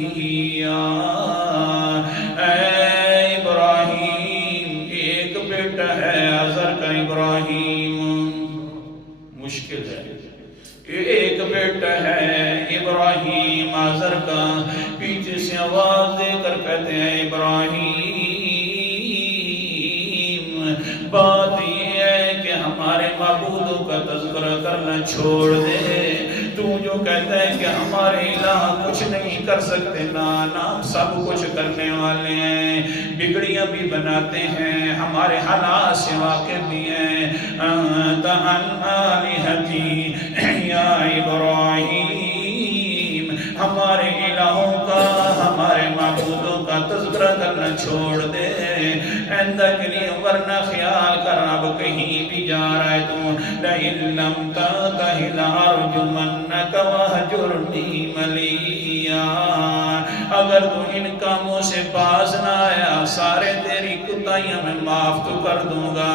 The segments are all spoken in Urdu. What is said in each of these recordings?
مليا۔ اے ابراہیم، ایک بیٹا ہے آزر کا ابراہیم، مشکل ہے، ایک بیٹا ہے ابراہیم آزر کا، پیچھے سے آواز دے کر کہتے ہیں ابراہیم، بات یہ ہے کہ ہمارے معبودوں کا تذکرہ کرنا چھوڑ دے، تو جو کہتا ہے کہ ہمارے الہ کچھ نہیں کر سکتے، نا سب کچھ کرنے والے ہیں، بگڑیاں بھی بناتے ہیں، ہمارے حالات سے واقف بھی ہیں، انت عن آلہتی یا ابراہیم، ہمارے الہوں کا، ہمارے معبودوں کا تذکرہ کرنا چھوڑ دے، آئندہ کے لیے، ورنہ خیال کر اب کہیں بھی جا رہا ہے تو لَئِن لَّمْ تَنْتَهِ لَأَرْجُمَنَّكَ وَاهْجُرْنِي مَلِيًّا، اگر تو ان کاموں سے باز نہ آیا، سارے تیری کوتاہیاں میں معاف تو کر دوں گا،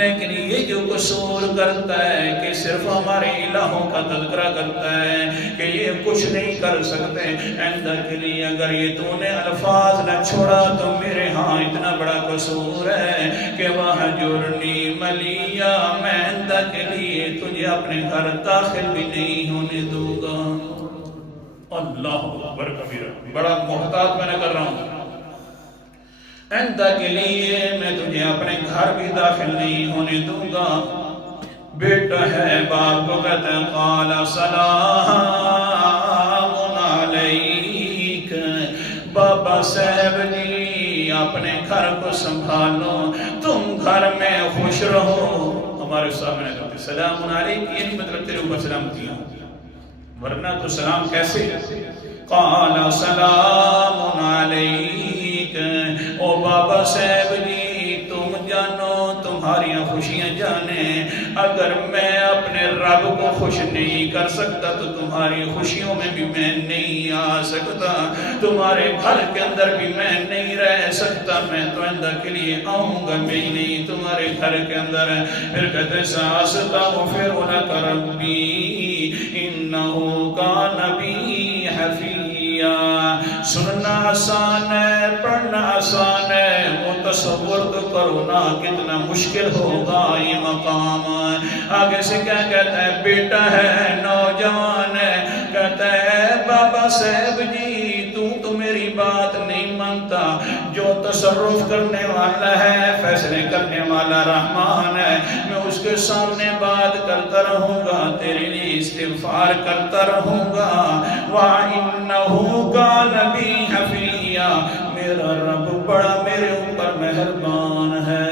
لیکن یہ جو قصور کرتا ہے کہ صرف ہمارے الہوں کا تذکرہ کرتا ہے کہ یہ کچھ نہیں کر سکتے، آئندہ کے لیے اگر یہ تو نے الفاظ نہ چھوڑا تو میرے ہاں اتنا بڑا قصور ہے کہ وَاهْجُرْنِي مَلِيًّا، میں آئندہ کے لیے تجھے اپنے گھر داخل بھی نہیں ہونے دوں گا۔ اللہ اکبر کبیرہ، بڑا محتاط میں نے کر رہا ہوں، آئندہ کے لیے میں تجھے اپنے گھر بھی داخل نہیں ہونے دوں گا۔ بیٹا ہے، باپ کو کہتا ہے قال سلام علیک، بابا صاحب جی اپنے گھر کو سنبھالو، تم گھر میں خوش رہو۔ ہمارے سامنے کہتے سلام علیک، یہ نہیں مطلب تیرے اوپر سلامتی ہوں، ورنہ تو سلام کیسے؟ قال سلام علیک، او بابا صاحب جی تم جانو، تمہاری خوشیاں جانے، اگر میں اپنے رب کو خوش نہیں کر سکتا تو تمہاری خوشیوں میں بھی میں نہیں آ سکتا، تمہارے گھر کے اندر بھی میں نہیں رہ سکتا، میں تو آئندہ کے لیے آؤں گا بھی نہیں تمہارے گھر کے اندر۔ پھر کہتے ساستغفر لک ربی انہ کان بی حفیا، سننا آسان ہے، پڑھنا آسان ہے، وہ تصور تو کرو نا کتنا مشکل ہوگا یہ مقام۔ آگے سے کیا کہتا ہے؟ بیٹا ہے، نوجوان ہے، کہتا ہے بابا صاحب جی تو میری بات نہیں مانتا، جو تصرف کرنے والا ہے، فیصلے کرنے والا رحمان ہے، میں اس کے سامنے بات کرتا رہوں گا، تیرے لیے استغفار کرتا رہوں گا۔ وَإِنَّهُ كَانَ بِي حَفِيًّا، میرا رب بڑا میرے اوپر مہربان ہے۔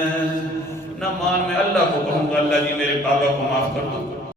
نہ مان میں اللہ کو کہوں گا اللہ جی میرے بابا کو معاف کر دو،